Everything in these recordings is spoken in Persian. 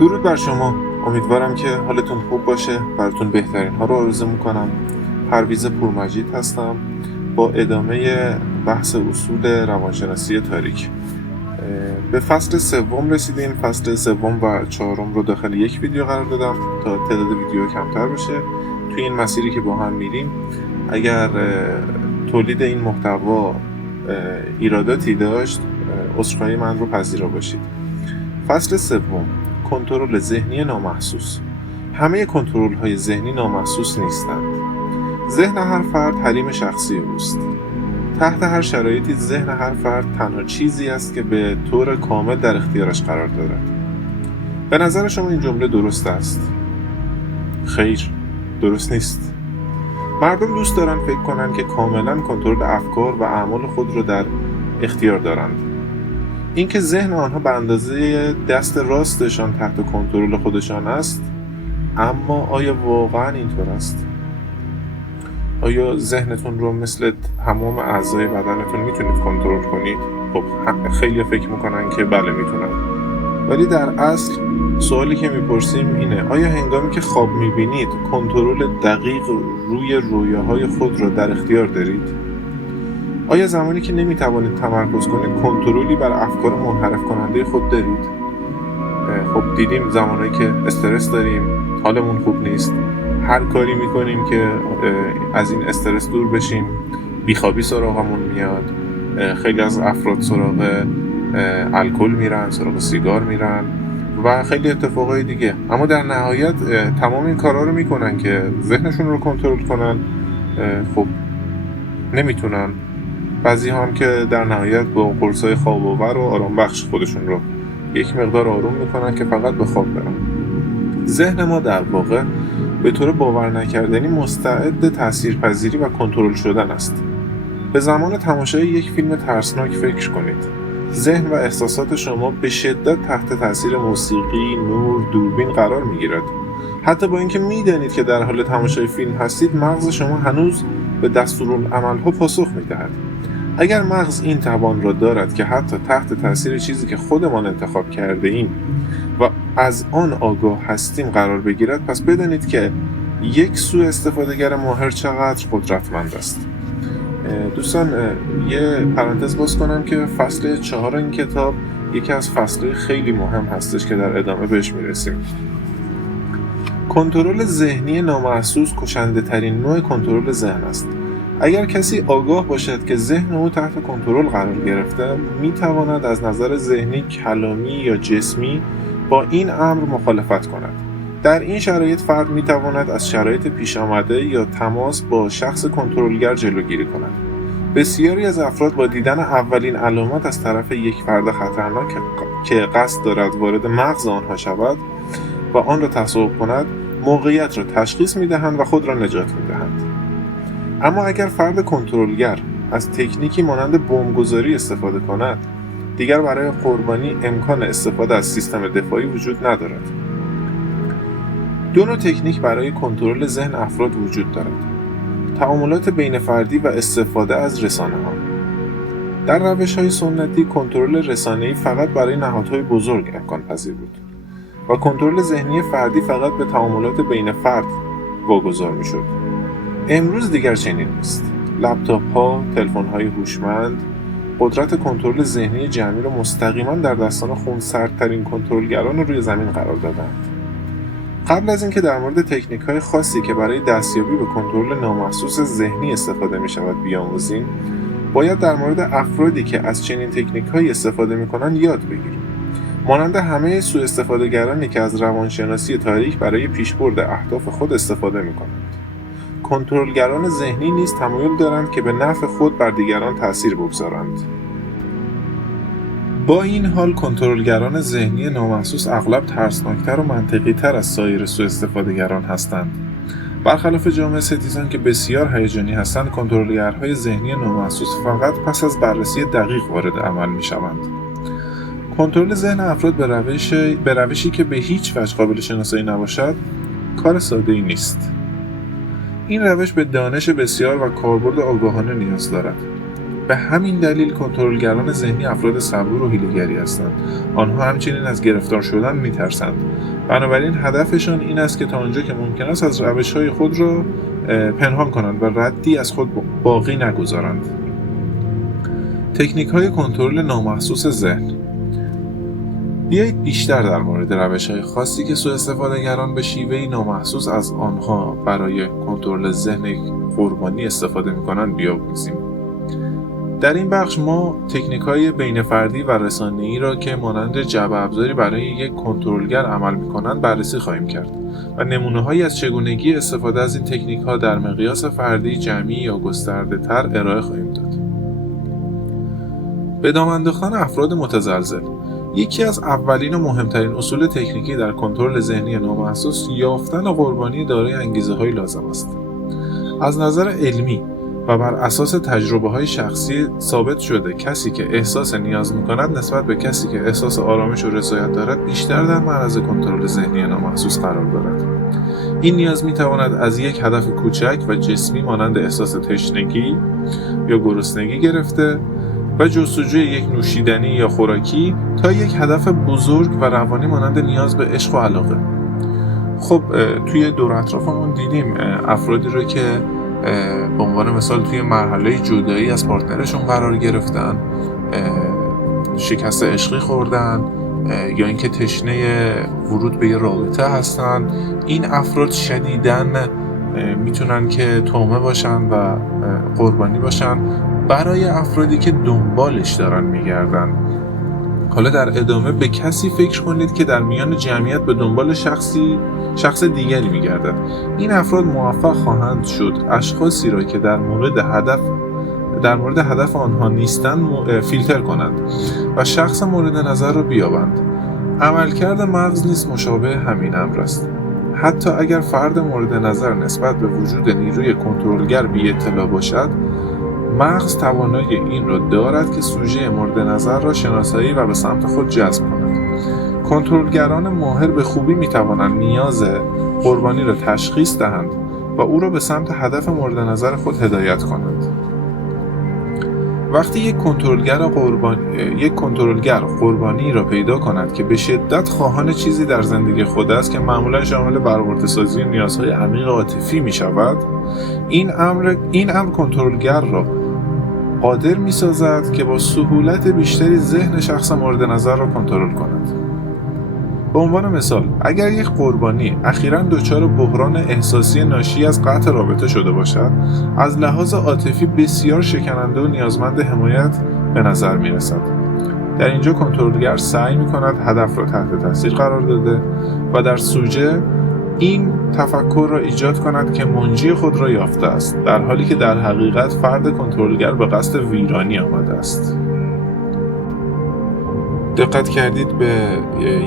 درود بر شما. امیدوارم که حالتون خوب باشه. براتون بهترین ها رو آرزو میکنم. پرویز پورمجید هستم با ادامه بحث اصول روانشناسی تاریک. به فصل سوم رسیدیم. فصل سوم و چهارم رو داخل یک ویدیو قرار دادم تا تعداد ویدیو کمتر بشه. توی این مسیری که با هم میریم، اگر تولید این محتوا ایراداتی داشت، عذرخواهی من رو پذیرا باشید. فصل سوم، کنترل ذهنی نامحسوس. همه کنترل های ذهنی نامحسوس نیستند. ذهن هر فرد حریم شخصی اوست. تحت هر شرایطی ذهن هر فرد تنها چیزی است که به طور کامل در اختیارش قرار دارد. به نظر شما این جمله درست است؟ خیر، درست نیست. مردم دوست دارن فکر کنن که کاملا کنترل افکار و اعمال خود را در اختیار دارند. اینکه ذهن آنها به اندازه دست راستشان تحت کنترل خودشان است، اما آیا واقعا اینطور است؟ آیا ذهنتون رو مثل تمام اعضای بدنتون میتونید کنترل کنید؟ خب خیلی فکر میکنن که بله میتونن، ولی در اصل سوالی که میپرسیم اینه: آیا هنگامی که خواب میبینید کنترل دقیق روی رویاهای خود رو در اختیار دارید؟ آیا زمانی که نمیتوانید تمرکز کنید کنترلی بر افکار منحرف کننده خود دارید؟ خب دیدیم زمانی که استرس داریم، حالمون خوب نیست، هر کاری میکنیم که از این استرس دور بشیم، بیخوابی سراغمون میاد، خیلی از افراد سراغ الکل میرن، سراغ سیگار میرن و خیلی اتفاقای دیگه. اما در نهایت تمام این کارا رو میکنن که ذهنشون رو کنترل کنن، خب نمیتونن. بعضی هم که در نهایت با قرصای خواب آور و آرام بخش خودشون رو یک مقدار آروم میکنن که فقط به خواب برن. ذهن ما در واقع به طور باور نکردنی مستعد تاثیرپذیری و کنترل شدن است. به زمان تماشای یک فیلم ترسناک فکر کنید. ذهن و احساسات شما به شدت تحت تاثیر موسیقی، نور، دوربین قرار میگیرد. حتی با اینکه میدانید که در حال تماشای فیلم هستید، مغز شما هنوز به دستورالعمل‌ها پاسخ میدهد. اگر مغز این توان را دارد که حتی تحت تاثیر چیزی که خودمان انتخاب کرده ایم و از آن آگاه هستیم قرار بگیرد، پس بدانید که یک سوء استفادهگر ماهر چقدر قدرتمند است. دوستان، یه پرانتز باز کنم که فصل 4 این کتاب یکی از فصل‌های خیلی مهم هستش که در ادامه بهش میرسیم. کنترل ذهنی نامحسوس کشنده ترین نوع کنترل ذهن است. اگر کسی آگاه باشد که ذهن او تحت کنترل قرار گرفته، میتواند از نظر ذهنی، کلامی یا جسمی با این امر مخالفت کند. در این شرایط فرد میتواند از شرایط پیش آمده یا تماس با شخص کنترلگر جلوگیری کند. بسیاری از افراد با دیدن اولین علامت از طرف یک فرد خطرناک که قصد دارد وارد مغز آنها شود و آن را تصاحب کند، موقعیت را تشخیص میدهند و خود را نجات میدهند. اما اگر فرد کنترلگر از تکنیکی مانند بمبگذاری استفاده کند، دیگر برای قربانی امکان استفاده از سیستم دفاعی وجود ندارد. دو نوع تکنیک برای کنترل ذهن افراد وجود دارد: تعاملات بین فردی و استفاده از رسانه‌ها. در روش‌های سنتی کنترل رسانه‌ای فقط برای نهادهای بزرگ امکان پذیر بود و کنترل ذهنی فردی فقط به تعاملات بین فرد واگذار می‌شد. امروز دیگر چنین نیست. لپتاپ‌ها، تلفن‌های هوشمند قدرت کنترل ذهنی جمعی را مستقیما در دستان خونسردترین کنترلگران روی زمین قرار دادند. قبل از اینکه در مورد تکنیک‌های خاصی که برای دستیابی به کنترل نامحسوس ذهنی استفاده می‌شود بیاموزیم، باید در مورد افرادی که از چنین تکنیک‌هایی استفاده می‌کنند یاد بگیریم. مانند همه سوء استفاده‌گرانی که از روانشناسی تاریک برای پیشبرد اهداف خود استفاده می‌کنند، کنترلگران ذهنی نیز تمایل دارند که به نفع خود بر دیگران تأثیر بگذارند. با این حال کنترلگران ذهنی نامحسوس اغلب ترسناکتر و منطقی‌تر از سایر سوء استفاده‌گران هستند. برخلاف جامعه ستیزان که بسیار هیجانی هستند، کنترلگرهای ذهنی نامحسوس فقط پس از بررسی دقیق وارد عمل می‌شوند. کنترل ذهن افراد به روشی که به هیچ وجه قابل شناسایی نباشد، کار ساده‌ای نیست. این روش به دانش بسیار و کاربرد آگاهانه نیاز دارد. به همین دلیل کنترلگران ذهنی افراد صبور و حیله‌گری هستند. آنها همچنین از گرفتار شدن می‌ترسند. بنابراین هدفشان این است که تا آنجا که ممکن است از روش‌های خود را پنهان کنند و ردی از خود باقی نگذارند. تکنیک‌های کنترل نامحسوس ذهن. بیایید بیشتر در مورد روش‌های خاصی که سوءاستفاده‌گران به شیوهی نامحسوس از آنها برای کنترل ذهن قربانی استفاده می‌کنند بیاموزیم. در این بخش ما تکنیک‌های بین‌فردی و رسانه‌ای را که مانند جعبه ابزاری برای یک کنترلگر عمل می‌کنند بررسی خواهیم کرد و نمونه‌هایی از چگونگی استفاده از این تکنیک‌ها در مقیاس فردی، جمعی یا گسترده‌تر ارائه خواهیم داد. به دام انداختن افراد متزلزل. یکی از اولین و مهمترین اصول تکنیکی در کنترل ذهنی نامحسوس یافتن قربانی دارای انگیزه‌های لازم است. از نظر علمی و بر اساس تجربه‌های شخصی ثابت شده کسی که احساس نیاز می‌کند نسبت به کسی که احساس آرامش و رضایت دارد بیشتر در معرض کنترل ذهنی نامحسوس قرار دارد. این نیاز می‌تواند از یک هدف کوچک و جسمی مانند احساس تشنگی یا گرسنگی گرفته و جستجوی یک نوشیدنی یا خوراکی تا یک هدف بزرگ و روانی مانند نیاز به عشق و علاقه. خب توی دور اطرافمون دیدیم افرادی رو که به عنوان مثال توی مرحله جدایی از پارتنرشون قرار گرفتن، شکست عشقی خوردن یا اینکه تشنه ورود به یه رابطه هستن. این افراد شدیداً میتونن که تومه باشن و قربانی باشن برای افرادی که دنبالش دارن میگردن. حالا در ادامه به کسی فکر کنید که در میان جمعیت به دنبال شخص دیگری میگردد. این افراد موفق خواهند شد اشخاصی را که در مورد هدف آنها نیستند فیلتر کنند و شخص مورد نظر را بیابند. عملکرد مغز نیز مشابه همین امر است. حتی اگر فرد مورد نظر نسبت به وجود نیروی کنترلگر بی اطلاع باشد، مغز توانایی این را دارد که سوژه مورد نظر را شناسایی و به سمت خود جذب کند. کنترلگران ماهر به خوبی می‌توانند نیاز قربانی را تشخیص دهند و او را به سمت هدف مورد نظر خود هدایت کنند. وقتی یک کنترلگر قربانی را پیدا کند که به شدت خواهان چیزی در زندگی خود است که معمولا شامل برآوردسازی نیازهای عمیق عاطفی می شود، این امر کنترلگر را قادر می سازد که با سهولت بیشتری ذهن شخص مورد نظر را کنترل کند. به عنوان مثال، اگر یک قربانی اخیراً دچار بحران احساسی ناشی از قطع رابطه شده باشد، از لحاظ عاطفی بسیار شکننده و نیازمند حمایت به نظر می رسد. در اینجا کنترلگر سعی می کند هدف را تحت تاثیر قرار داده و در سوژه این تفکر را ایجاد کند که منجی خود را یافته است، در حالی که در حقیقت فرد کنترلگر به قصد ویرانی آمده است. دقت کردید به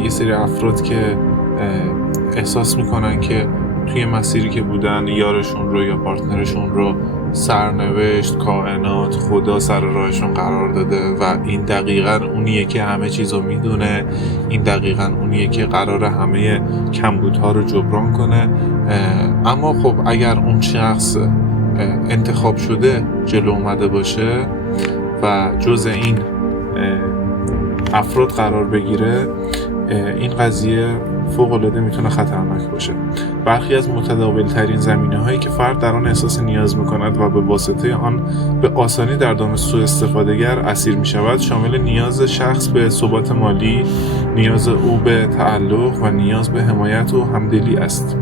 یه سری افراد که احساس میکنن که توی مسیری که بودن یارشون رو یا پارتنرشون رو سرنوشت، کائنات، خدا سر راهشون قرار داده و این دقیقاً اونیه که همه چیزو میدونه، این دقیقاً اونیه که قراره همه کمبودها رو جبران کنه. اما خب اگر اون شخص انتخاب شده جلو اومده باشه و جز این افراد قرار بگیره، این قضیه فوق‌العاده میتونه خطرناک باشه. برخی از متداول ترین زمینه هایی که فرد در آن احساس نیاز میکند و به واسطه آن به آسانی در دام سوء استفاده‌گر اسیر میشود شامل نیاز شخص به ثبات مالی، نیاز او به تعلق و نیاز به حمایت و همدلی است.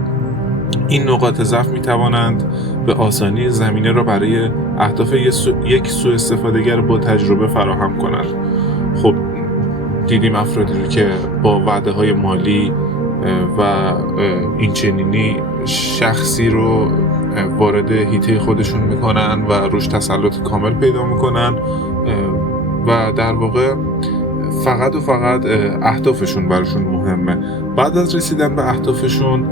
این نقاط ضعف میتوانند به آسانی زمینه را برای اهداف یک سوء استفاده‌گر با تجربه فراهم کنند. خب دیدیم افرادی رو که با وعده‌های مالی و این چنینی شخصی رو وارد حیطه خودشون میکنن و روش تسلط کامل پیدا میکنن و در واقع فقط اهدافشون براشون مهمه. بعد از رسیدن به اهدافشون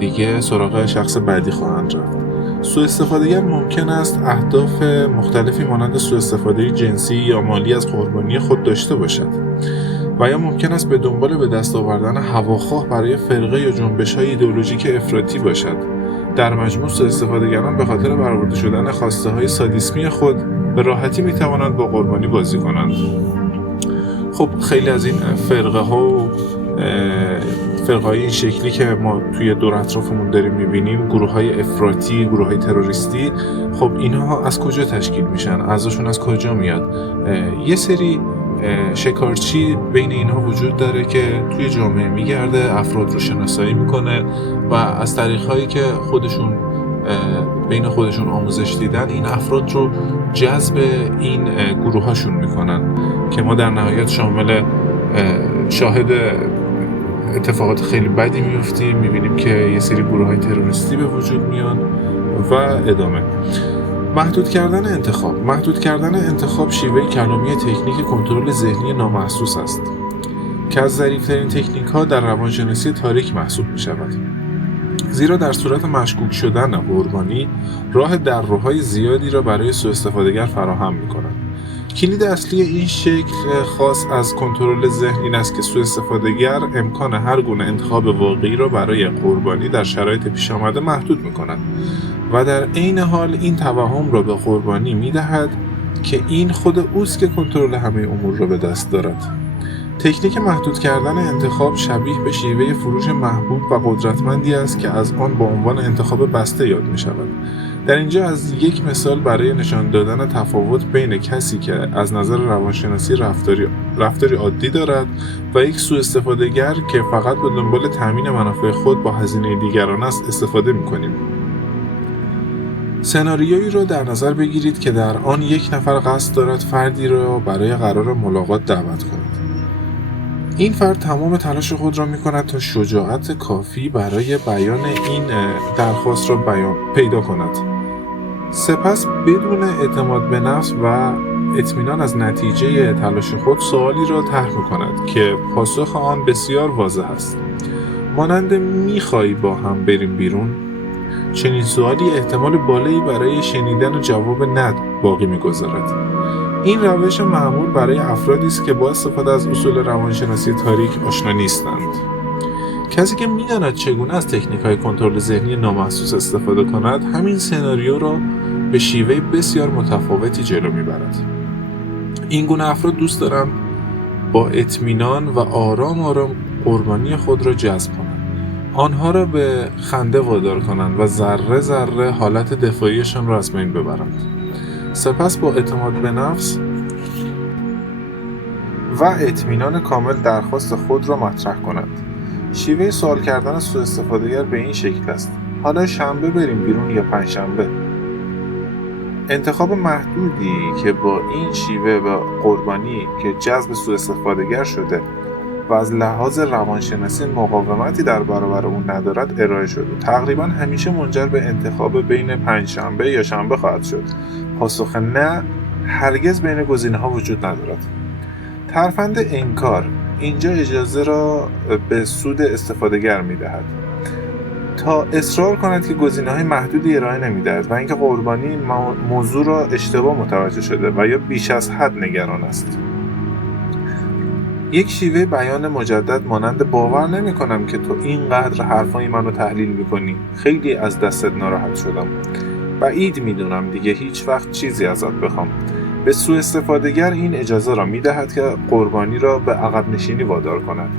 دیگه سراغ شخص بعدی خواهند رفت. سوء استفاده‌گر ممکن است اهداف مختلفی مانند سوء استفاده جنسی یا مالی از قربانی خود داشته باشد و یا ممکن است به دنبال به دست آوردن هواخواه برای فرقه یا جنبش‌های ایدئولوژیک افراطی باشد. در مجموع سوء استفاده‌گران به خاطر برآورده شدن خواسته‌های سادیسمی خود به راحتی میتوانند با قربانی بازی کنند. خب خیلی از این فرقه‌های این شکلی که ما توی دور اطرافمون داریم میبینیم، گروه‌های افراطی، گروه‌های تروریستی، خب اینها از کجا تشکیل میشن؟ اعضاشون از کجا میاد؟ یه سری شکارچی بین اینها وجود داره که توی جامعه میگرده، افراد رو شناسایی میکنه و از طریق‌هایی که خودشون بین خودشون آموزش دیدن این افراد رو جذب این گروهاشون میکنن که ما در نهایت شاهد اتفاقات خیلی بدی میفتیم، میبینیم که یه سری گروه‌های تروریستی به وجود میان و ادامه. محدود کردن انتخاب شیوه کلامی تکنیک کنترل ذهنی نامحسوس است که از ظریف‌ترین تکنیک‌ها در روانشناسی تاریک محسوب می‌شود. زیرا در صورت مشکوک شدن قربانی راه دروهای زیادی را برای سوءاستفاده‌گر فراهم می‌کند. کلید اصلی این شکل خاص از کنترل ذهن این است که سوءاستفاده‌گر امکان هر گونه انتخاب واقعی را برای قربانی در شرایط پیش آمده محدود می‌کند و در عین حال این توهم را به قربانی می‌دهد که این خود اوست که کنترل همه امور را به دست دارد. تکنیک محدود کردن انتخاب شبیه به شیوه فروش محبوب و قدرتمندی است که از آن با عنوان انتخاب بسته یاد می‌شود. در اینجا از یک مثال برای نشان دادن تفاوت بین کسی که از نظر روانشناسی رفتاری عادی دارد و یک سوءاستفاده‌گر که فقط به دنبال تامین منافع خود با هزینه دیگران است استفاده می‌کنیم. سناریویی را در نظر بگیرید که در آن یک نفر قصد دارد فردی را برای قرار ملاقات دعوت کند. این فرد تمام تلاش خود را می‌کند تا شجاعت کافی برای بیان این درخواست را پیدا کند. سپس بدون اعتماد به نفس و اطمینان از نتیجه تلاش خود سوالی را طرح می‌کند که پاسخ آن بسیار واضح است. مانند می‌خواهی با هم بریم بیرون؟ چنین سوالی احتمال بالایی برای شنیدن و جواب نه باقی می‌گذارد. این روش معمول برای افرادی است که با استفاده از اصول روانشناسی تاریک آشنا نیستند. کسی که می‌داند چگونه از تکنیک‌های کنترل ذهنی نامحسوس استفاده کند، همین سناریو را به شیوه بسیار متفاوتی جلو می‌برد. این گونه افراد دوست دارند با اطمینان و آرام قربانی خود را جذب کنند. آنها را به خنده وادار کنند و ذره ذره حالت دفاعیشان را از بین ببرند. سپس با اعتماد به نفس و اطمینان کامل درخواست خود را مطرح کنند. شیوه سوال کردن سوءاستفاده‌گر به این شکل است: حالا شنبه بریم بیرون یا پنجشنبه؟ انتخاب محدودی که با این شیوه و قربانی که جذب سوءاستفاده‌گر شده و از لحاظ روانشناسی مقاومتی در برابر اون ندارد ارائه شده، تقریبا همیشه منجر به انتخاب بین پنجشنبه یا شنبه خواهد شد. پاسخ نه هرگز بین گزینه‌ها وجود ندارد. ترفند انکار اینجا اجازه را به سود استفاده‌گر می‌دهد تا اصرار کند که گزینه‌های محدودی ارائه نمی‌دهد و اینکه قربانی موضوع را اشتباه متوجه شده و یا بیش از حد نگران است. یک شیوه بیان مجدد مانند باور نمی‌کنم که تو اینقدر حرفای منو تحلیل می‌کنی، خیلی از دستت ناراحت شدم، بعید می‌دونم دیگه هیچ وقت چیزی ازت بخوام. به سوءاستفاده‌گر این اجازه را می‌دهد که قربانی را به عقب نشینی وادار کند.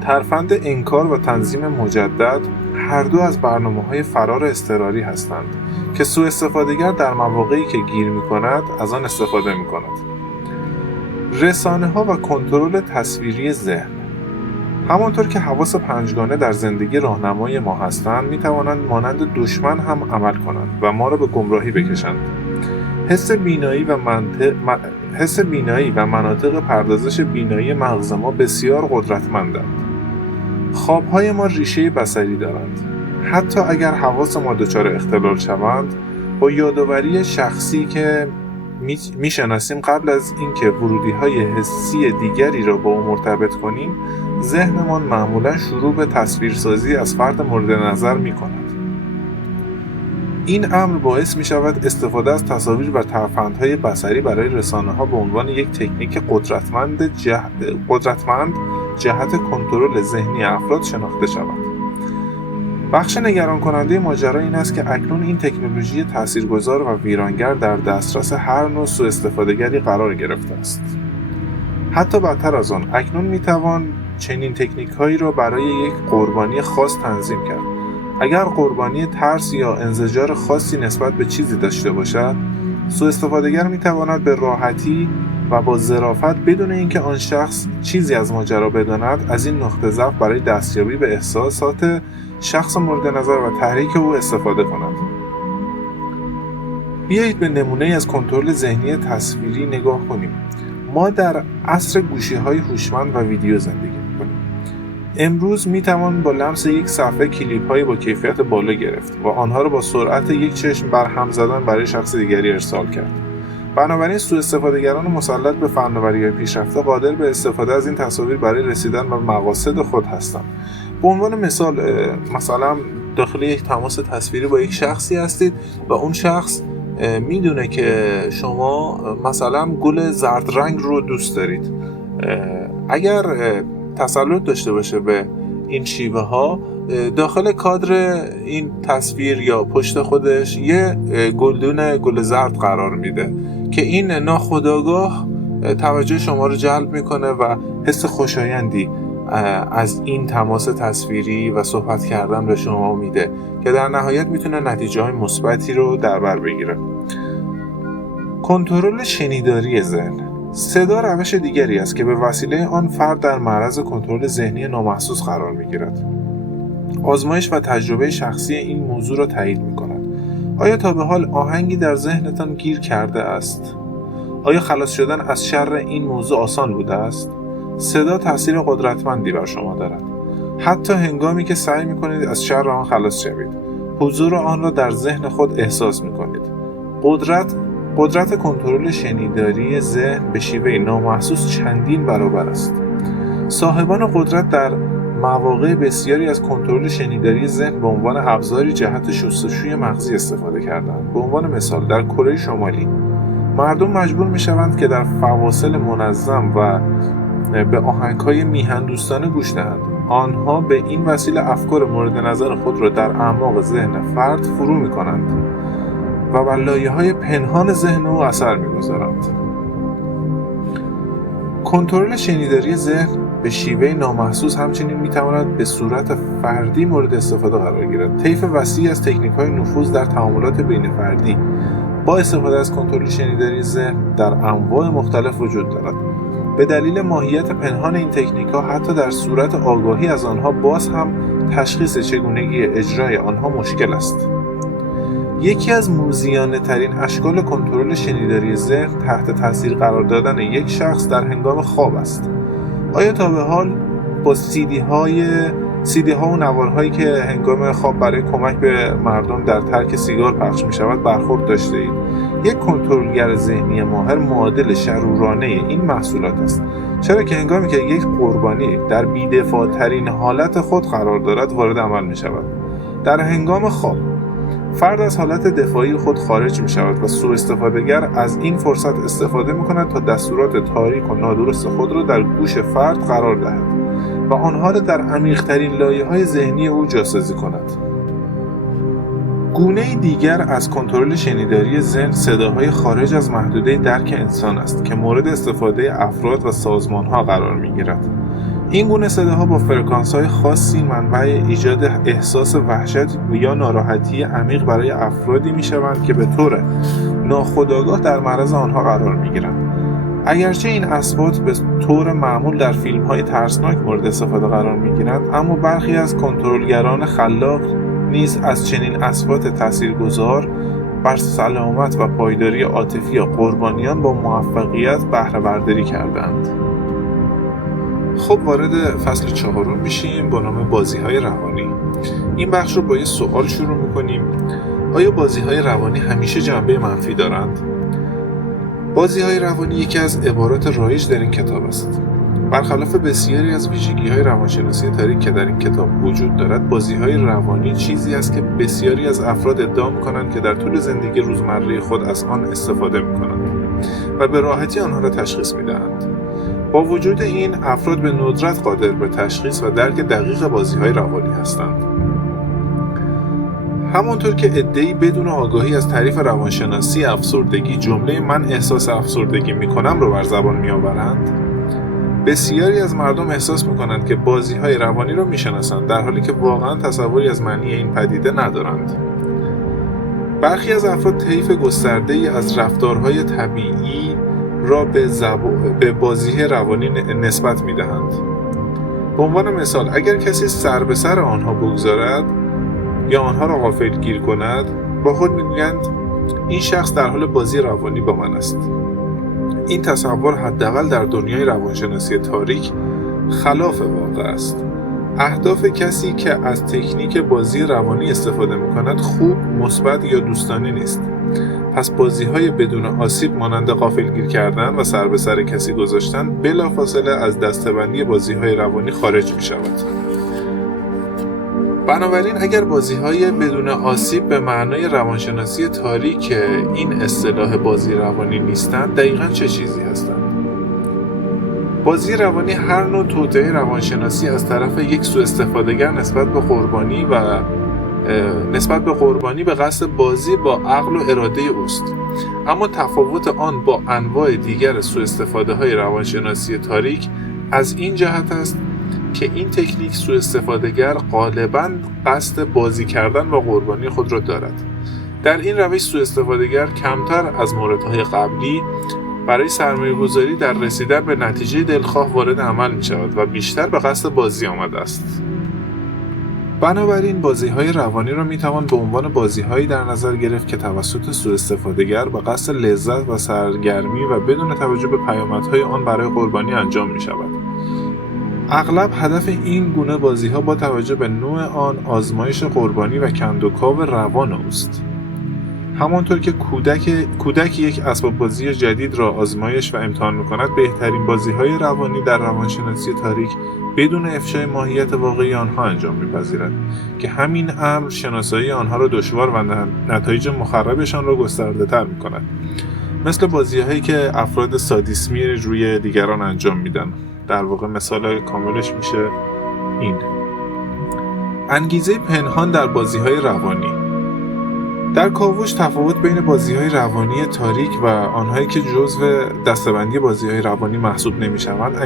ترفند انکار و تنظیم مجدد هر دو از برنامه‌های فرار اضطراری هستند که سوءاستفاده‌گر در مواقعی که گیر می‌کند از آن استفاده می‌کند. رسانه‌ها و کنترل تصویری ذهن. همانطور که حواس پنجگانه در زندگی راهنمای ما هستند، می‌توانند مانند دشمن هم عمل کنند و ما را به گمراهی بکشند. حس بینایی و مناطق پردازش بینایی مغز ما بسیار قدرتمندند. خواب‌های ما ریشه بصری دارند. حتی اگر حواس ما دچار اختلال شوند، با یادآوری شخصی که میشناسیم قبل از اینکه ورودی‌های حسی دیگری را با او مرتبط کنیم، ذهنمان معمولاً شروع به تصویرسازی از فرد مورد نظر می‌کند. این امر باعث می‌شود استفاده از تصاویر و ترفندهای بصری برای رسانه‌ها به عنوان یک تکنیک قدرتمند جهت کنترل ذهنی افراد شناخته شود. بخش نگران کننده ماجرا این است که اکنون این تکنولوژی تاثیرگذار و ویرانگر در دسترس هر نوع سوءاستفاده‌گری قرار گرفته است. حتی بدتر از آن، اکنون میتوان چنین تکنیک‌هایی را برای یک قربانی خاص تنظیم کرد. اگر قربانی ترس یا انزجار خاصی نسبت به چیزی داشته باشد، سوءاستفاده‌گر میتواند به راحتی و با ظرافت بدون اینکه آن شخص چیزی از ماجرا بداند از این نقطه ضعف برای دستیابی به احساسات شخص مورد نظر و تحریک او استفاده کند. بیایید به نمونه از کنترل ذهنی تصویری نگاه کنیم. ما در عصر گوشی‌های هوشمند و ویدیو زندگی می‌کنیم. امروز می‌توان با لمس یک صفحه کلیپ‌های با کیفیت بالا گرفت و آنها را با سرعت یک چشم بر هم زدن برای شخص دیگری ارسال کرد. بنابراین سوءاستفاده‌گران مسلط به فناوری‌های پیشرفته قادر به استفاده از این تصاویر برای رسیدن به مقاصد خود هستند. به عنوان مثلا داخل یک تماس تصویری با یک شخصی هستید و اون شخص میدونه که شما مثلا گل زرد رنگ رو دوست دارید. اگر تسلط داشته باشه به این شیوه ها، داخل کادر این تصویر یا پشت خودش یه گلدون گل زرد قرار میده که این ناخودآگاه توجه شما رو جلب میکنه و حس خوشایندی از این تماس تصویری و صحبت کردن به شما میده که در نهایت میتونه نتیجه های مثبتی رو در بر بگیره. کنترل شنیداری ذهن. صدا روش دیگری است که به وسیله آن فرد در معرض کنترل ذهنی نامحسوس قرار میگیرد. آزمایش و تجربه شخصی این موضوع را تایید میکند. آیا تا به حال آهنگی در ذهنتان گیر کرده است؟ آیا خلاص شدن از شر این موضوع آسان بوده است؟ صدا تأثیر قدرتمندی بر شما دارد. حتی هنگامی که سعی می‌کنید از شر آن خلاص شوید، حضور آن را در ذهن خود احساس می‌کنید. قدرت کنترل شنیداری ذهن به شیوه نامحسوس چندین برابر است. صاحبان قدرت در مواقع بسیاری از کنترل شنیداری ذهن به عنوان ابزاری جهت شستشوی مغزی استفاده کردند. به عنوان مثال، در کره شمالی مردم مجبور می‌شوند که در فواصل منظم و به آهنگ‌های میهن گوش دهند. آنها به این وسیله افکار مورد نظر خود را در اعماق ذهن فرد فرو می‌کنند و بر لایه‌های پنهان ذهن او اثر می‌گذارند. کنترل شنیداری ذهن به شیوه نامحسوس همچنین می‌تواند به صورت فردی مورد استفاده قرار گیرد. طیف وسیعی از تکنیک‌های نفوذ در تعاملات بین فردی با استفاده از کنترل شنیداری ذهن در انواع مختلف وجود دارد. به دلیل ماهیت پنهان این تکنیک‌ها حتی در صورت آگاهی از آنها باز هم تشخیص چگونگی اجرای آنها مشکل است. یکی از موذیانه‌ترین اشکال کنترل شنیداری ذهن تحت تاثیر قرار دادن یک شخص در هنگام خواب است. آیا تا به حال با CD ها و نوارهایی که هنگام خواب برای کمک به مردم در ترک سیگار پخش می شود برخورد داشته اید؟ یک کنترلگر ذهنی ماهر معادل شرورانه این محصولات است، چرا که هنگامی که یک قربانی در بی‌دفاع ترین حالت خود قرار دارد وارد عمل می شود. در هنگام خواب فرد از حالت دفاعی خود خارج می شود و سوءاستفاده‌گر از این فرصت استفاده می کند تا دستورات تاریک و نادرست خود را در گوش فرد قرار دهد و آنها را در عمیق‌ترین لایه‌های ذهنی او جاسازی کند. گونه دیگر از کنترل شنیداری ذهن صداهای خارج از محدوده درک انسان است که مورد استفاده افراد و سازمان‌ها قرار می‌گیرد. این گونه صداها با فرکانس‌های خاصی منبع ایجاد احساس وحشت یا ناراحتی عمیق برای افرادی می‌شوند که به طور ناخودآگاه در معرض آنها قرار می‌گیرند. اگرچه این اصوات به طور معمول در فیلم‌های ترسناک مورد استفاده قرار می‌گیرند، اما برخی از کنترلگران خلاق نیز از چنین اصوات تاثیرگذار بر سلامت و پایداری عاطفی قربانیان با موفقیت بهره برداری کردند. خب وارد فصل 4 میشیم با نام بازی‌های روانی. این بخش رو با یه سوال شروع می‌کنیم: آیا بازی‌های روانی همیشه جنبه منفی دارند؟ بازی‌های روانی یکی از عبارات رایج در این کتاب است. برخلاف بسیاری از ویژگی‌های روانشناسی تاریک که در این کتاب وجود دارد، بازی‌های روانی چیزی است که بسیاری از افراد ادعا می‌کنند که در طول زندگی روزمره خود از آن استفاده می‌کنند و به راحتی آنها را تشخیص می‌دهند. با وجود این، افراد به ندرت قادر به تشخیص و درک دقیق بازی‌های روانی هستند. همانطور که عده‌ای بدون آگاهی از تعریف روانشناسی افسردگی جمله من احساس افسردگی میکنم رو بر زبان میآورند، بسیاری از مردم احساس میکنند که بازی‌های روانی رو میشناسند، در حالی که واقعا تصوری از معنی این پدیده ندارند. برخی از افراد طیف گسترده‌ای از رفتارهای طبیعی را به بازی روانی نسبت میدهند. به عنوان مثال، اگر کسی سر به سر آنها بگذارد یا آنها را غافلگیر کند، با خود میگویند این شخص در حال بازی روانی با من است. این تصور حداقل در دنیای روانشناسی تاریک خلاف واقع است. اهداف کسی که از تکنیک بازی روانی استفاده می‌کند خوب، مثبت یا دوستانه نیست. پس بازی‌های بدون آسیب مانند غافلگیر کردن و سر به سر کسی گذاشتن بلافاصله از دسته‌بندی بازی‌های روانی خارج می‌شود. بنابراین اگر بازی‌های بدون آسیب به معنای روانشناسی تاریک این اصطلاح بازی روانی نیستند، دقیقاً چه چیزی هستند؟ بازی روانی هر نوع توطئه روانشناسی از طرف یک سوءاستفاده‌گر نسبت به قربانی به قصد بازی با عقل و اراده اوست. اما تفاوت آن با انواع دیگر سوءاستفاده‌های روانشناسی تاریک از این جهت است که این تکنیک سوءاستفاده‌گر غالباً قصد بازی کردن با قربانی خود را دارد. در این روش سوءاستفاده‌گر کمتر از موردهای قبلی برای سرمایه‌گذاری در رسیدن به نتیجه دلخواه وارد عمل می‌شود و بیشتر به قصد بازی آمده است. بنابراین بازی‌های روانی را می‌توان به عنوان بازی‌هایی در نظر گرفت که توسط سوءاستفاده‌گر به قصد لذت و سرگرمی و بدون توجه به پیامدهای آن برای قربانی انجام می‌شود. اغلب هدف این گونه بازی‌ها با توجه به نوع آن آزمایش قربانی و کندوکاو روان اوست. همانطور که کودک یک اسباب بازی جدید را آزمایش و امتحان می‌کند، بهترین بازی‌های روانی در روانشناسی تاریک بدون افشای ماهیت واقعی آنها انجام می‌پذیرد که همین امر شناسایی آنها را دشوار و نتایج مخربشان را گسترده‌تر می‌کند. مثل بازی‌هایی که افراد سادیسمی روی دیگران انجام میدن. در واقع مثال کاملش میشه این. انگیزه پنهان در بازی‌های روانی. در کاوش تفاوت بین بازی‌های روانی تاریک و آنهایی که جزو دسته‌بندی بازی‌های روانی محسوب نمی‌شوند،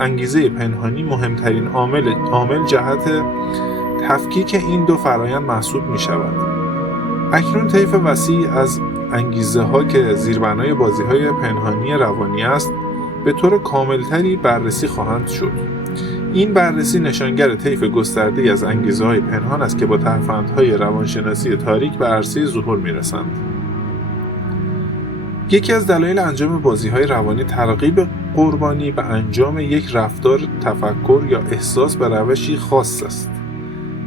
انگیزه پنهانی مهمترین عامل جهت تفکیک این دو فرایند محسوب می‌شود. اکنون طیف وسیع از انگیزه‌ها که زیربنای بازی‌های پنهانی روانی است، به طور کاملتری بررسی خواهند شد. این بررسی نشانگر طیف گسترده‌ای از انگیزه‌های پنهان است که با ترفندهای روانشناسی تاریک به عرصه ظهور می‌رسند. یکی از دلایل انجام بازی‌های روانی ترغیب قربانی به انجام یک رفتار، تفکر یا احساس به روشی خاص است.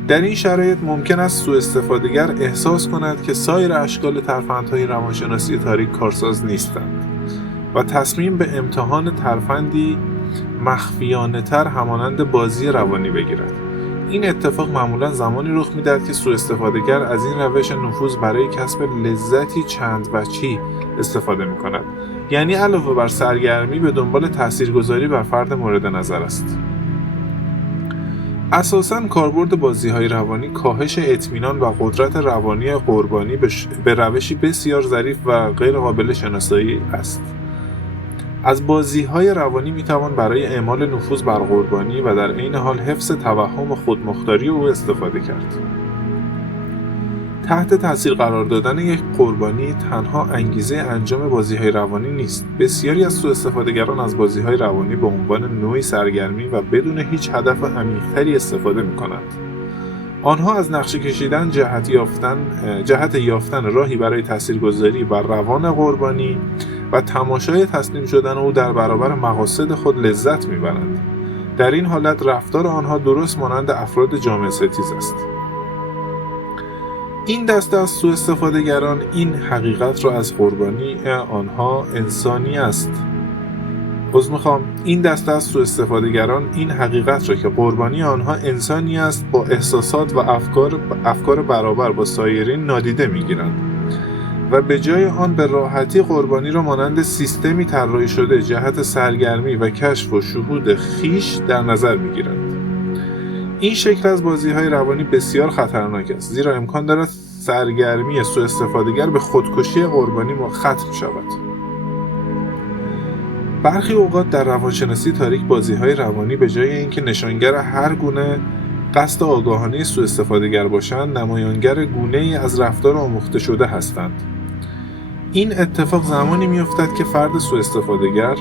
در این شرایط ممکن است سوءاستفاده‌گر احساس کند که سایر اشکال ترفندهای روانشناسی تاریک کارساز نیستند و تصمیم به امتحان ترفندی مخفیانه‌تر همانند بازی روانی بگیرد. این اتفاق معمولاً زمانی رخ می‌دهد که سوءاستفاده‌گر از این روش نفوذ برای کسب لذتی چند وجهی استفاده می‌کند. یعنی علاوه بر سرگرمی به دنبال تاثیرگذاری بر فرد مورد نظر است. اساساً کاربرد بازی‌های روانی کاهش اطمینان و قدرت روانی قربانی به روشی بسیار ظریف و غیر قابل شناسایی است. از بازی‌های روانی می‌توان برای اعمال نفوذ بر قربانی و در عین حال حفظ توهم خودمختاری او استفاده کرد. تحت تاثیر قرار دادن یک قربانی تنها انگیزه انجام بازی‌های روانی نیست. بسیاری از سوءاستفاده‌گران از بازی‌های روانی به عنوان نوعی سرگرمی و بدون هیچ هدف عمیق‌تری استفاده می‌کنند. آنها از نقشه کشیدن جهت یافتن راهی برای تاثیرگذاری بر روان قربانی و تماشای تسلیم شدن او در برابر مقاصد خود لذت می‌برند. در این حالت رفتار آنها درست مانند افراد جامعه ستیز است. این دسته از سوءاستفاده‌گران این حقیقت را از قربانی آنها انسانی است. این دسته از سوءاستفاده‌گران این حقیقت را که قربانی آنها انسانی است با احساسات و افکار برابر با سایرین نادیده می‌گیرند و به جای آن به راحتی قربانی را مانند سیستمی طراحی شده جهت سرگرمی و کشف و شهود خویش در نظر می‌گیرند. این شکل از بازی‌های روانی بسیار خطرناک است، زیرا امکان دارد سرگرمی سوء استفاده‌گر به خودکشی قربانی ختم شود. برخی اوقات در روانشناسی تاریک بازی‌های روانی به جای اینکه نشانگر هر گونه قصد آگاهانه سوء استفاده‌گر باشند، نمایانگر گونه‌ای از رفتار آموخته شده هستند. این اتفاق زمانی می‌افتد که فرد سوء استفاده‌گر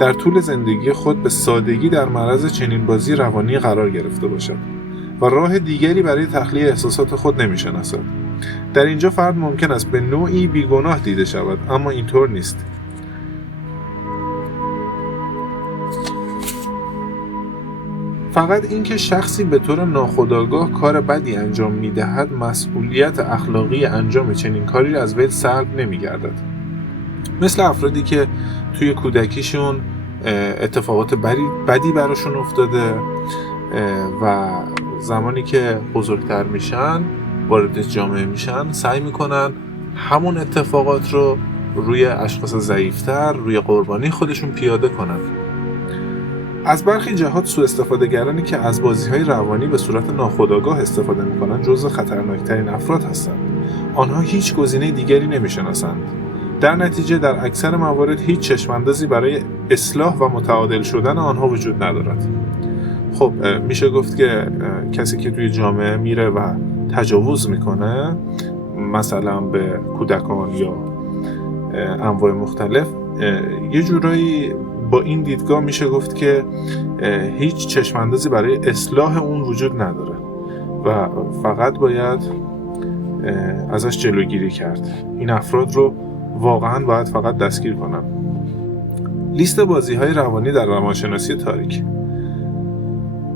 در طول زندگی خود به سادگی در معرض چنین بازی روانی قرار گرفته باشد و راه دیگری برای تخلیه احساسات خود نمی‌شناسد. در اینجا فرد ممکن است به نوعی بیگناه دیده شود، اما اینطور نیست. فقط اینکه شخصی به طور ناخودآگاه کار بدی انجام می‌دهد، مسئولیت اخلاقی انجام چنین کاری را از وی سلب نمی‌گردد. مثل افرادی که توی کودکیشون اتفاقات بدی براشون افتاده و زمانی که بزرگتر میشن، وارد جامعه میشن، سعی میکنن همون اتفاقات رو روی اشخاص ضعیفتر، روی قربانی خودشون پیاده کنن. از برخی جهات سوء استفاده‌گرانی که از بازی‌های روانی به صورت ناخودآگاه استفاده میکنن جزو خطرناکترین افراد هستند. آنها هیچ گزینه دیگری نمیشناسند. در نتیجه در اکثر موارد هیچ چشم‌اندازی برای اصلاح و متعادل شدن آنها وجود ندارد. خب میشه گفت که کسی که توی جامعه میره و تجاوز میکنه، مثلا به کودکان یا انواع مختلف، یه جورایی با این دیدگاه میشه گفت که هیچ چشم‌اندازی برای اصلاح اون وجود نداره و فقط باید ازش جلوگیری کرد. این افراد رو واقعاً باید فقط دستگیر کنن. لیست بازی‌های روانی در روانشناسی تاریک.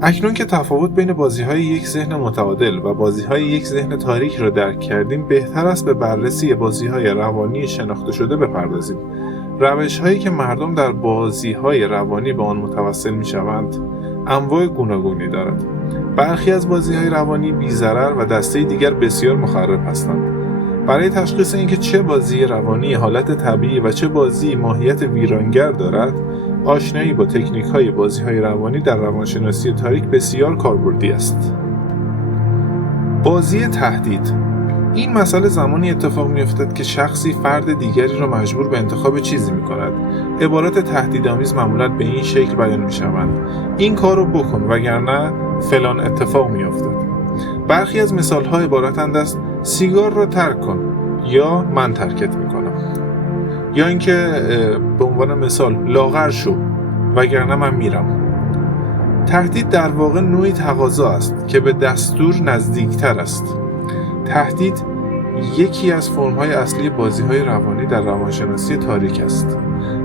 اکنون که تفاوت بین بازی‌های یک ذهن متعادل و بازی‌های یک ذهن تاریک را درک کردیم، بهتر است به بررسی بازی‌های روانی شناخته شده بپردازیم. روش‌هایی که مردم در بازی‌های روانی به آن متوسل می‌شوند، انواع گوناگونی دارد. برخی از بازی‌های روانی بی‌ضرر و دسته دیگر بسیار مخرب هستند. برای تشخیص اینکه چه بازی روانی حالت طبیعی و چه بازی ماهیت ویرانگر دارد، آشنایی با تکنیک‌های بازی‌های روانی در روانشناسی تاریک بسیار کاربردی است. بازی تهدید. این مسئله زمانی اتفاق می‌افتد که شخصی فرد دیگری را مجبور به انتخاب چیزی می‌کند. عبارات تهدیدآمیز معمولاً به این شکل بیان می‌شوند: این کارو بکن وگرنه فلان اتفاق می‌افتد. برخی از مثال‌ها عبارتند از سیگار را ترک کن یا من ترکت می‌کنم، یا اینکه به عنوان مثال لاغر شو وگرنه من میرم. تهدید در واقع نوعی تقاضا است که به دستور نزدیکتر است. تهدید یکی از فرم‌های اصلی بازی‌های روانی در روانشناسی تاریک است.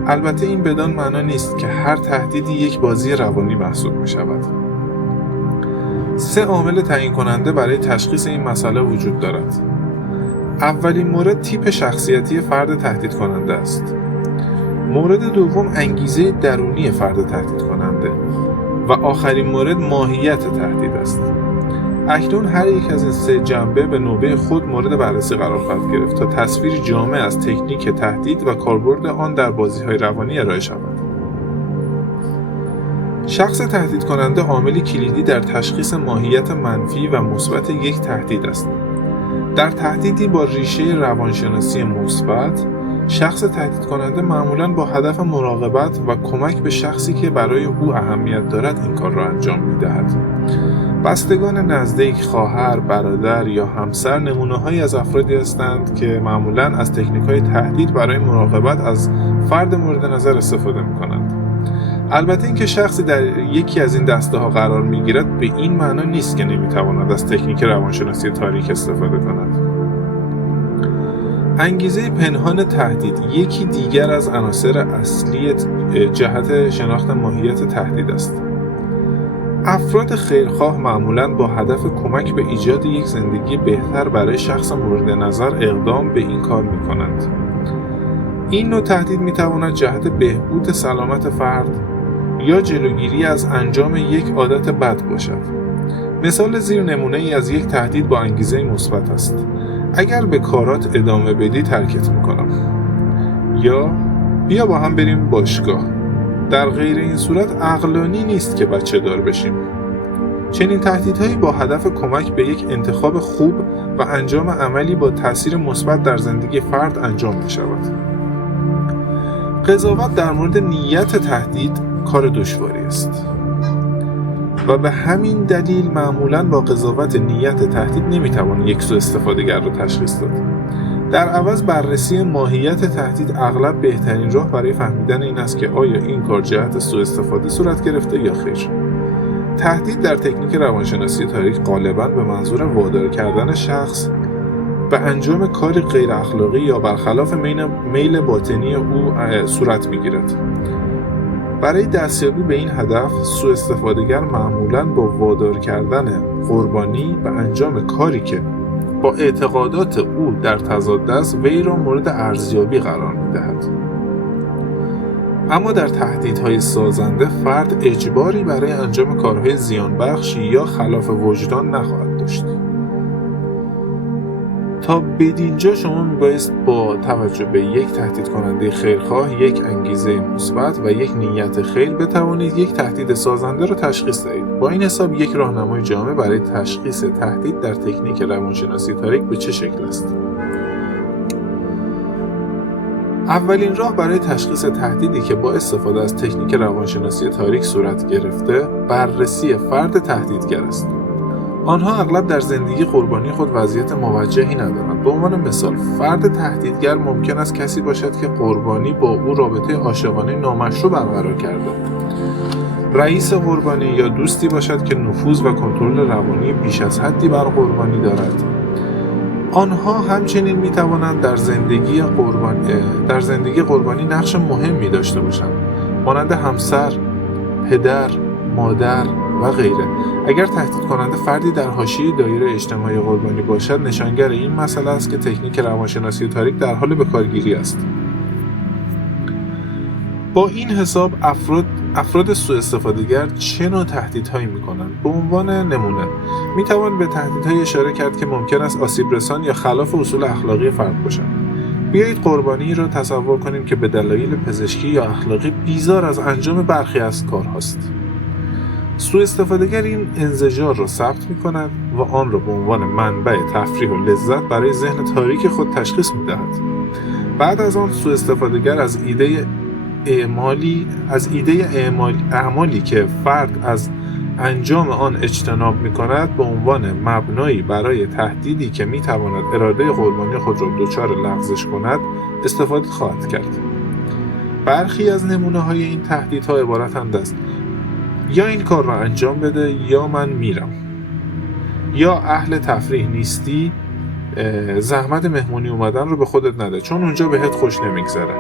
البته این بدان معنا نیست که هر تهدیدی یک بازی روانی محسوب می‌شود. 3 عامل تعیین کننده برای تشخیص این مسئله وجود دارد. اولین مورد تیپ شخصیتی فرد تهدید کننده است. مورد دوم انگیزه درونی فرد تهدید کننده و آخرین مورد ماهیت تهدید است. اکنون هر یک از این 3 جنبه به نوبه خود مورد بررسی قرار خواهد گرفت تا تصویری جامع از تکنیک تهدید و کاربرد آن در بازی‌های روانی ارائه شود. شخص تهدید کننده عاملی کلیدی در تشخیص ماهیت منفی و مثبت یک تهدید است. در تهدیدی با ریشه روانشناسی مثبت، شخص تهدید کننده معمولاً با هدف مراقبت و کمک به شخصی که برای او اهمیت دارد این کار را انجام می‌دهد. بستگان نزدیک، خواهر، برادر یا همسر نمونه‌هایی از افرادی هستند که معمولاً از تکنیک‌های تهدید برای مراقبت از فرد مورد نظر استفاده می‌کنند. البته اینکه شخصی در یکی از این دسته‌ها قرار می‌گیرد به این معنا نیست که نمی‌تواند از تکنیک روانشناسی تاریک استفاده کند. انگیزه پنهان تهدید یکی دیگر از عناصر اصلی جهت شناخت ماهیت تهدید است. افراد خیرخواه معمولاً با هدف کمک به ایجاد یک زندگی بهتر برای شخص مورد نظر اقدام به این کار می‌کنند. این نوع تهدید می‌تواند جهت بهبود سلامت فرد یا جلوگیری از انجام یک عادت بد باشد. مثال زیر نمونه‌ای از یک تهدید با انگیزه مثبت است: اگر به کارات ادامه بدی ترکت می‌کنم، یا بیا با هم بریم باشگاه. در غیر این صورت عقلانی نیست که بچه دار بشیم. چنین تهدیدهایی با هدف کمک به یک انتخاب خوب و انجام عملی با تأثیر مثبت در زندگی فرد انجام می شود. قضاوت در مورد نیت تهدید کار دشواری است و به همین دلیل معمولاً با قضاوت نیت تهدید نمیتوان یک سوء استفادهگر را تشخیص داد. در عوض بررسی ماهیت تهدید اغلب بهترین راه برای فهمیدن این است که آیا این کار جهت سوء استفاده صورت گرفته یا خیر. تهدید در تکنیک روانشناسی تاریک غالباً به منظور وادار کردن شخص به انجام کاری غیر اخلاقی یا برخلاف میل باطنی او صورت میگیرد. برای دستیابی به این هدف، سوء استفادهگر معمولاً با وادار کردن قربانی به انجام کاری که با اعتقادات او در تضاد است، وی را مورد ارزیابی قرار می‌دهد. اما در تهدیدهای سازنده، فرد اجباری برای انجام کارهای زیانبخش یا خلاف وجدان نخواهد داشت. تا بدینجا شما میبایست با توجه به یک تهدید کننده خیرخواه، یک انگیزه مثبت و یک نیت خیر بتوانید یک تهدید سازنده را تشخیص دهید. با این حساب یک راهنمای جامع برای تشخیص تهدید در تکنیک روانشناسی تاریک به چه شکل است؟ اولین راه برای تشخیص تهدیدی که با استفاده از تکنیک روانشناسی تاریک صورت گرفته، بررسی فرد تهدیدگر است. آنها اغلب در زندگی قربانی خود وضعیت موجهی ندارند. به عنوان مثال، فرد تهدیدگر ممکن است کسی باشد که قربانی با او رابطه عاشقانه نامشروع برقرار کرده. رئیس قربانی یا دوستی باشد که نفوذ و کنترل روانی بیش از حدی بر قربانی دارد. آنها همچنین می توانند در زندگی قربانی نقش مهمی داشته باشند، مانند همسر، پدر، مادر و غیره. اگر تهدید کننده فردی در حاشیه دایره اجتماعی قربانی باشد، نشانگر این مسئله است که تکنیک روانشناسی تاریک در حال بکارگیری است. با این حساب افراد سوء استفادهگر چه نوع تهدیدهایی می‌کنند؟ به عنوان نمونه می‌توان به تهدیدهای اشاره کرد که ممکن است آسیب رسان یا خلاف اصول اخلاقی فرد باشند. بیایید قربانی را تصور کنیم که به دلایل پزشکی یا اخلاقی بیزار از انجام برخی از کارهاست. سوء استفادهگر این انزجار را ثبت می‌کند و آن را به عنوان منبع تفریح و لذت برای ذهن تاریک خود تشخیص می‌دهد. بعد از آن سوء استفادهگر از ایده اعمالی که فرد از انجام آن اجتناب می‌کند به عنوان مبنایی برای تهدیدی که می‌تواند اراده قربانی خود را دچار لغزش کند استفاده خواهد کرد. برخی از نمونه‌های این تهدیدها عبارتند از یا این کار را انجام بده یا من میرم، یا اهل تفریح نیستی، زحمت مهمونی اومدن رو به خودت نده چون اونجا بهت خوش نمیگذره.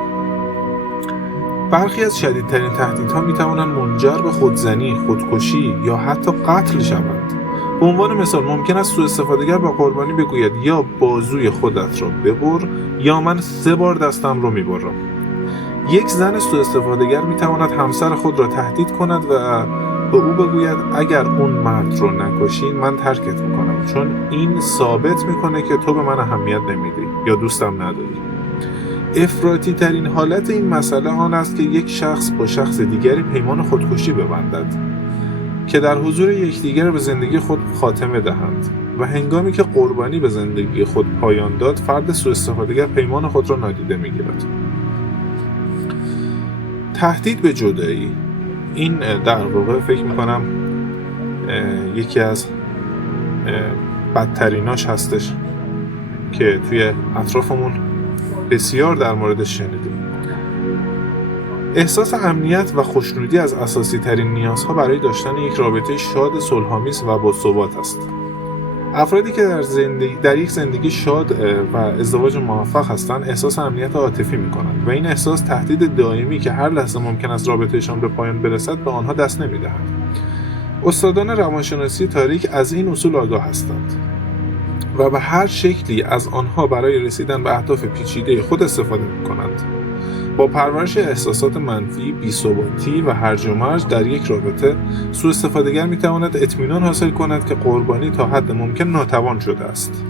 برخی از شدیدترین تهدیدها میتوانند منجر به خودزنی، خودکشی یا حتی قتل شوند. به عنوان مثال ممکن است سوء استفادهگر با قربانی بگوید یا بازوی خودت را ببر یا من 3 بار دستم رو میبرم. یک زن سوء استفادهگر میتواند همسر خود را تهدید کند و به او بگوید اگر اون مرد رو نکشی من ترکت میکنم، چون این ثابت میکنه که تو به من اهمیت نمیدی یا دوستم نداری. افراطی ترین حالت این مسئله آن است که یک شخص با شخص دیگری پیمان خودکشی ببندد که در حضور یکدیگر به زندگی خود خاتمه دهند و هنگامی که قربانی به زندگی خود پایان داد، فرد سوء استفادهگر پیمان خود را نادیده میگیرد. تهدید به جدایی، این در واقع فکر میکنم یکی از بدتریناش هستش که توی اطرافمون بسیار در موردش شنیدیم. احساس امنیت و خوشنودی از اساسی ترین نیازها برای داشتن یک رابطه شاد، صلح‌آمیز و باثبات است. افرادی که در یک زندگی شاد و ازدواج موفق هستند احساس امنیت عاطفی می‌کنند و این احساس تهدید دائمی که هر لحظه ممکن است رابطه‌شان به پایان برسد به آنها دست نمی‌دهد. استادان روانشناسی تاریک از این اصول آگاه هستند و به هر شکلی از آنها برای رسیدن به اهداف پیچیده خود استفاده می‌کنند. با پرورش احساسات منفی، بی‌ثباتی و هرج و مرج در یک رابطه، سوء استفادهگر می‌تواند اطمینان حاصل کند که قربانی تا حد ممکن ناتوان شده است.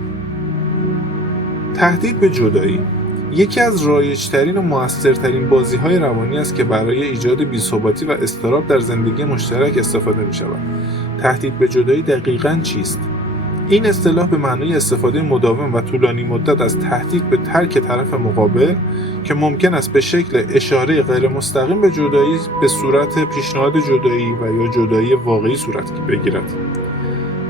تهدید به جدایی، یکی از رایج‌ترین و مؤثرترین بازی‌های روانی است که برای ایجاد بی‌ثباتی و اضطراب در زندگی مشترک استفاده می‌شود. تهدید به جدایی دقیقاً چیست؟ این اصطلاح به معنای استفاده مداوم و طولانی مدت از تهدید به ترک طرف مقابل که ممکن است به شکل اشاره غیر مستقیم به جدایی به صورت پیشنهاد جدایی و یا جدایی واقعی صورت بگیرد.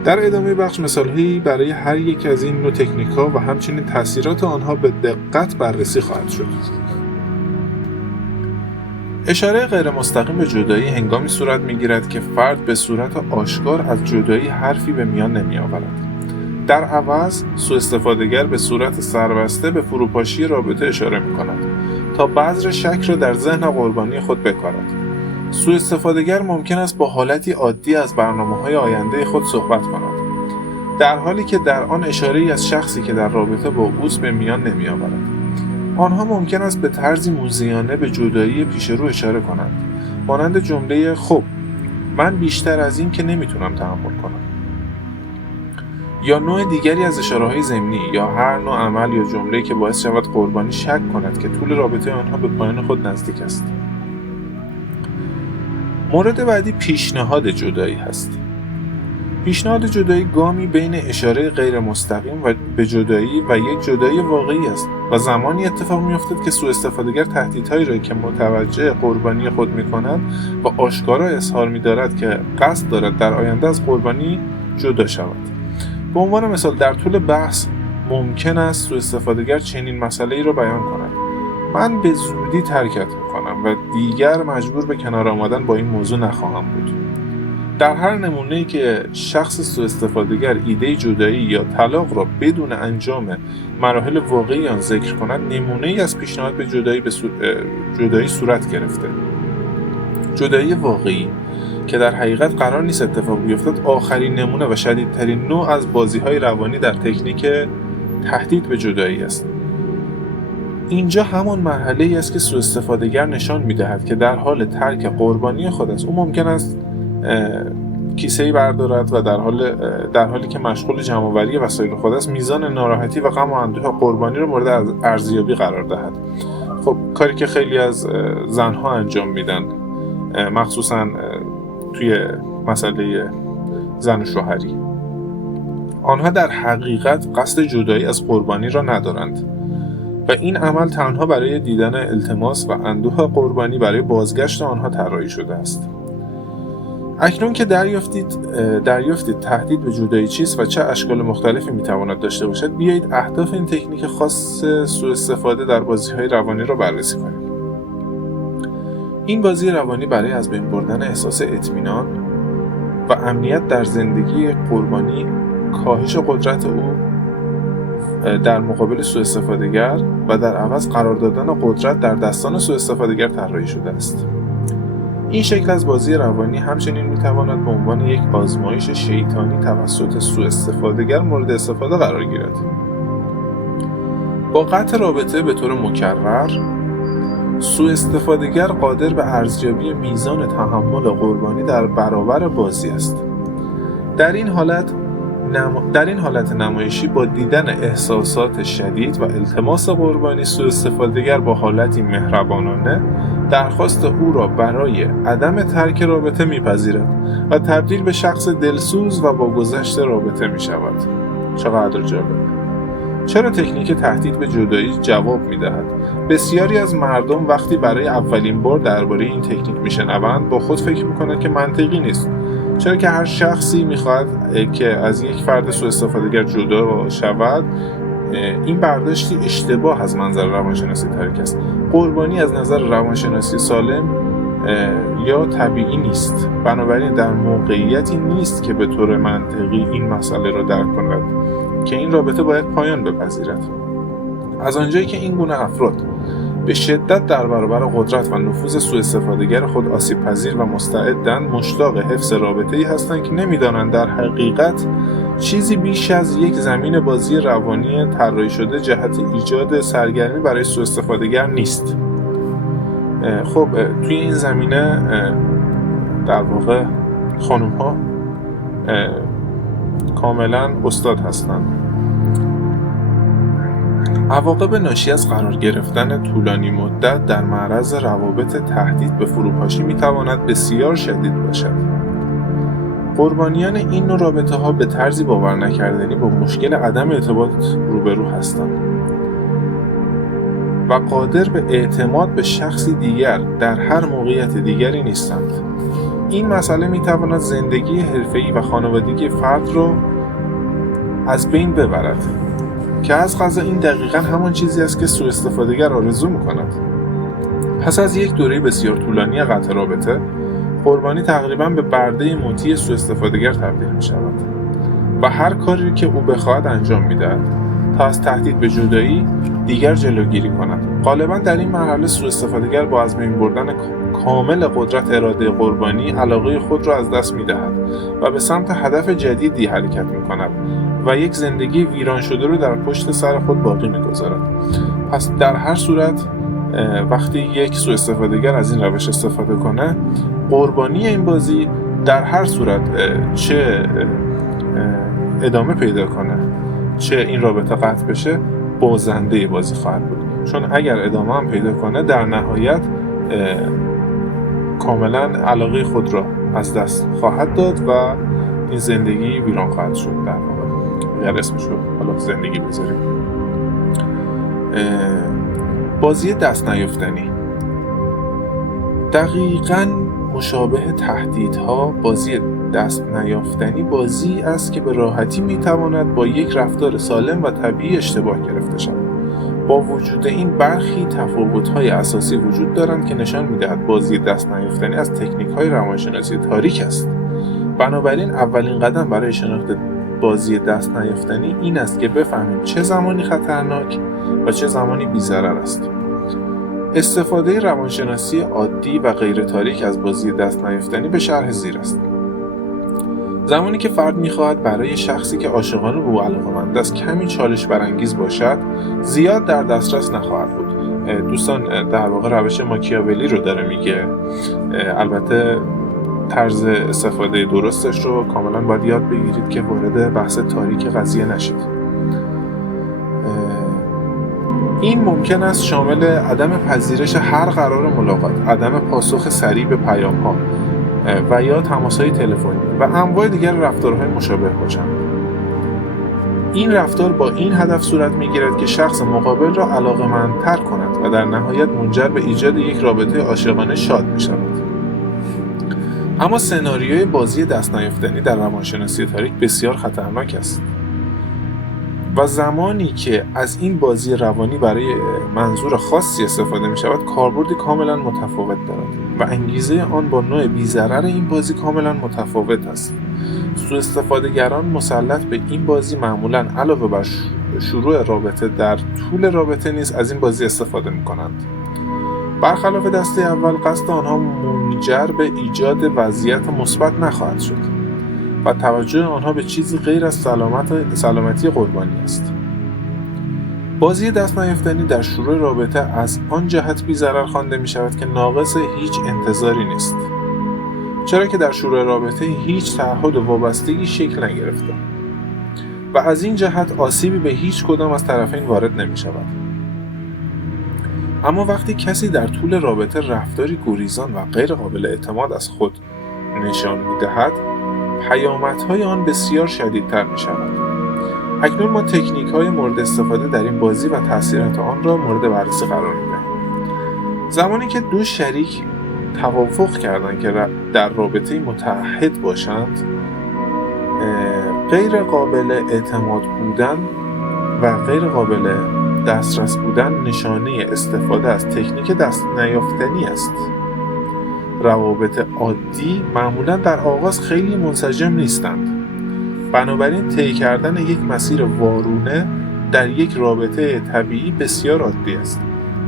در ادامه بخش مثال‌هایی برای هر یک از این نوع تکنیک‌ها و همچنین تأثیرات آنها به دقت بررسی خواهد شد. اشاره غیر مستقیم به جدایی هنگامی صورت می‌گیرد که فرد به صورت آشکار از جدایی حرفی به میان نمی‌آورد. در عوض، سوءاستفاده‌گر به صورت سربسته به فروپاشی رابطه اشاره می‌کند تا بذر شک را در ذهن قربانی خود بکارد. سوءاستفاده‌گر ممکن است با حالتی عادی از برنامه‌های آینده خود صحبت کند، در حالی که در آن اشاره‌ای از شخصی که در رابطه با اوست به میان نمی‌آورد. آنها ممکن است به طرزی موذیانه به جدایی پیش رو اشاره کنند، مانند جمله خب من بیشتر از این که نمیتونم تحمل کنم، یا نوع دیگری از اشاره‌های ضمنی یا هر نوع عمل یا جمله‌ای که باعث شود قربانی شک کند که طول رابطه آنها به پایان خود نزدیک است. مورد بعدی پیشنهاد جدایی هست. پیشنهاد جدایی گامی بین اشاره غیر مستقیم و به جدایی و یک جدایی واقعی است و زمانی اتفاق می‌افتد که سوءاستفاده‌گر تهدیدهایی را که متوجه قربانی خود می‌کند و آشکارا اظهار می‌دارد که قصد دارد در آینده از قربانی جدا شود. به عنوان مثال در طول بحث ممکن است سوءاستفاده‌گر چنین مسئله‌ای را بیان کند: من به زودی ترکت می‌کنم و دیگر مجبور به کنار آمدن با این موضوع نخواهم بود. در هر نمونه‌ای که شخص سوءاستفاده‌گر ایده جدایی یا طلاق را بدون انجام مراحل واقعی آن ذکر کند، نمونه‌ای از پیشنهاد به جدایی صورت گرفته. جدایی واقعی که در حقیقت قرار نیست اتفاق بیفتد، آخرین نمونه و شدیدترین نوع از بازی‌های روانی در تکنیک تهدید به جدایی است. اینجا همان مرحله‌ای است که سوءاستفاده‌گر نشان می‌دهد که در حال ترک قربانی خود است. او ممکن است کیسه‌ای بردارد و در حالی که مشغول جمع‌آوری وسایل خود است، میزان ناراحتی و غم و اندوه قربانی را مورد ارزیابی قرار دهد. خب کاری که خیلی از زن‌ها انجام میدن، مخصوصاً توی مسئله زن و شوهری. آنها در حقیقت قصد جدایی از قربانی را ندارند و این عمل تنها برای دیدن التماس و اندوه قربانی برای بازگشت آنها طراحی شده است. اکنون که دریافتید تهدید به جدایی چیست و چه اشکال مختلفی میتواند داشته باشد، بیایید اهداف این تکنیک خاص سوءاستفاده در بازی‌های روانی را بررسی کنیم. این بازی روانی برای از بین بردن احساس اطمینان و امنیت در زندگی قربانی، کاهش قدرت او در مقابل سوءاستفاده‌گر و در عوض قرار دادن قدرت در دستان سوءاستفاده‌گر طراحی شده است. این شکل از بازی روانی همچنین میتواند به عنوان یک آزمایش شیطانی توسط سوءاستفاده‌گر مورد استفاده قرار گیرد. با قطع رابطه به طور مکرر، سوءاستفاده‌گر قادر به ارزیابی میزان تحمل قربانی در برابر بازی است. در این حالت نمایشی با دیدن احساسات شدید و التماس قربانی، سوءاستفاده‌گر با حالتی مهربانانه درخواست او را برای عدم ترک رابطه میپذیرد و تبدیل به شخص دلسوز و با گذشت رابطه میشود. چقدر جالب! چرا تکنیک تهدید به جدایی جواب میدهد؟ بسیاری از مردم وقتی برای اولین بار درباره این تکنیک میشنوند با خود فکر میکنند که منطقی نیست، چرا که هر شخصی میخواهد که از یک فرد سوءاستفاده‌گر جدا شود. این برداشتی اشتباه از منظر روانشناسی تاریک است. قربانی از نظر روانشناسی سالم یا طبیعی نیست، بنابراین در موقعیتی نیست که به طور منطقی این مسئله را درک کند که این رابطه باید پایان بپذیرد. از آنجایی که این گونه افراد به شدت در برابر قدرت و نفوذ سوءاستفاده‌گر خود آسیب‌پذیر و مستعدند مشتاق حفظ رابطه‌ای هستند که نمی‌دانند در حقیقت چیزی بیش از یک زمین بازی روانی طراحی شده جهت ایجاد سرگرمی برای سوءاستفاده‌گر نیست. خب توی این زمینه در واقع خانم‌ها کاملا استاد هستند. عواقب ناشی از قرار گرفتن طولانی مدت در معرض روابط تهدید به فروپاشی میتواند بسیار شدید باشد. قربانیان این نوع رابطه‌ها به طرزی باور نکردنی با مشکل عدم ارتباط روبرو هستند و قادر به اعتماد به شخصی دیگر در هر موقعیت دیگری نیستند. این مسئله میتواند زندگی حرفه‌ای و خانوادگی فرد را از بین ببرد که از قضا این دقیقاً همان چیزی است که سوء استفاده‌گر آرزو می‌کند. پس از یک دوره بسیار طولانی قطع رابطه، قربانی تقریباً به برده موتی سوء استفاده‌گر تبدیل می‌شود و هر کاری که او بخواهد انجام می‌دهد تا از تهدید به جدایی دیگر جلوگیری کند. غالباً در این مرحله سوء استفاده‌گر با از بین بردن کامل قدرت اراده قربانی علاقه خود را از دست می‌دهد و به سمت هدف جدیدی حرکت می‌کند و یک زندگی ویران شده رو در پشت سر خود باقی می‌گذارد. پس در هر صورت وقتی یک سوء استفاده‌گر از این روش استفاده کنه، قربانی این بازی در هر صورت چه ادامه پیدا کنه چه این رابطه قطع بشه، بازنده بازی خواهد بود. چون اگر ادامه هم پیدا کنه در نهایت کاملا علاقه خود را از دست خواهد داد و این زندگی ویران خواهد شد. در واقع اگر اسمش رو حالا زندگی بذاریم. بازی دست نیافتنی دقیقاً مشابه تهدیدها، بازی دست نیافتنی بازی است که به راحتی میتواند با یک رفتار سالم و طبیعی اشتباه گرفته شود. با وجود این برخی تفاوت‌های اساسی وجود دارند که نشان می‌دهد بازی دست نیافتنی از تکنیک‌های روانشناسی تاریک است. بنابراین اولین قدم برای شناخت بازی دست نیافتنی این است که بفهمیم چه زمانی خطرناک و چه زمانی بی‌ضرر است. استفاده روانشناسی عادی و غیر تاریک از بازی دست نیافتنی به شرح زیر است. زمانی که فرد می‌خواهد برای شخصی که عاشقانه به او علاقه‌مند است کمی چالش برانگیز باشد، زیاد در دسترس نخواهد بود. دوستان در واقع روش ماکیاولی رو داره میگه. البته طرز استفاده درستش رو کاملا باید یاد بگیرید که وارد بحث تاریک قضیه نشید. این ممکن است شامل عدم پذیرش هر قرار ملاقات، عدم پاسخ سریع به پیام‌ها و یا تماس‌های تلفنی و انواع دیگر رفتارهای مشابه باشند. این رفتار با این هدف صورت می‌گیرد که شخص مقابل را علاقه‌مندتر کند و در نهایت منجر به ایجاد یک رابطه عاشقانه شاد می‌شود. اما سناریوی بازی دست نیافتنی در روانشناسی تاریک بسیار خطرناک است و زمانی که از این بازی روانی برای منظور خاصی استفاده می شود کاربردی کاملا متفاوت دارد و انگیزه آن با نوع بی‌ضرر این بازی کاملا متفاوت است. سوء استفاده‌گران مسلط به این بازی معمولا علاوه بر شروع رابطه در طول رابطه نیز از این بازی استفاده می کنند. برخلاف دسته اول قصد آنها منجر به ایجاد وضعیت مثبت نخواهد شد و توجه آنها به چیزی غیر از سلامتی قربانی است. بازی دست نیافتنی در شروع رابطه از آن جهت بی‌ضرر خوانده می شود که ناقص هیچ انتظاری نیست، چرا که در شروع رابطه هیچ تعهد و وابستگی شکل نگرفته و از این جهت آسیبی به هیچ کدام از طرفین وارد نمی شود. اما وقتی کسی در طول رابطه رفتاری گریزان و غیر قابل اعتماد از خود نشان می دهد، پیامدهای آن بسیار شدیدتر می شود. اکنون ما تکنیک‌های مورد استفاده در این بازی و تأثیرات آن را مورد بررسی قرار می دهیم. زمانی که دو شریک توافق کردند که در رابطه متحد باشند، غیر قابل اعتماد بودن و غیر قابل دسترس بودن نشانه استفاده از تکنیک دست نیافتنی است. روابط عادی معمولاً در آغاز خیلی منسجم نیستند. بنابراین طی کردن یک مسیر وارونه در یک رابطه طبیعی بسیار عادی است.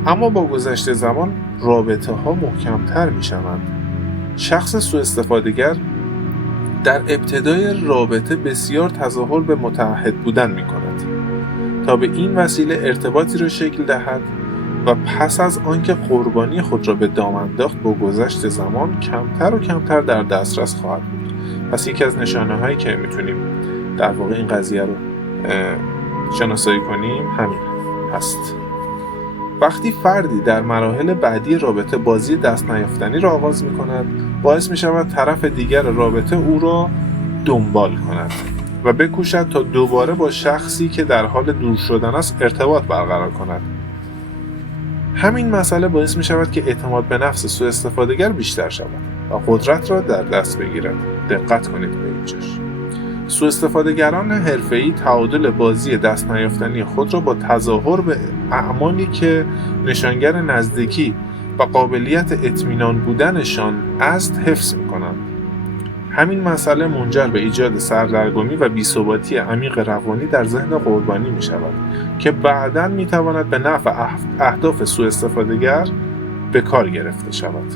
اما با گذشت زمان رابطه ها محکمتر می شوند. شخص سوء استفاده‌گر در ابتدای رابطه بسیار تظاهر به متعهد بودن می کند تا به این وسیله ارتباطی را شکل دهد و پس از آنکه قربانی خود را به دام انداخت با گذشت زمان کمتر و کمتر در دسترس خواهد بود. پس یکی از نشانه هایی که میتونیم در واقع این قضیه رو شناسایی کنیم همین. هست. وقتی فردی در مراحل بعدی رابطه بازی دست نیافتنی را آغاز می کند، باعث می شود طرف دیگر رابطه او را دنبال کند و بکوشد تا دوباره با شخصی که در حال دور شدن است ارتباط برقرار کند. همین مسئله باعث می شود که اعتماد به نفس سوء استفاده‌گر بیشتر شود و قدرت را در دست بگیرد. دقت کنید به اینجاش. سوء استفاده‌گران حرفه‌ای تعادل بازی دست نیافتنی خود را با تظاهر به اعمالی که نشانگر نزدیکی و قابلیت اطمینان بودنشان است حفظ می‌کنند. همین مسئله منجر به ایجاد سردرگمی و بی‌ثباتی عمیق روانی در ذهن قربانی می‌شود که بعداً می‌تواند به نفع اهداف سوء استفاده‌گر به کار گرفته شود.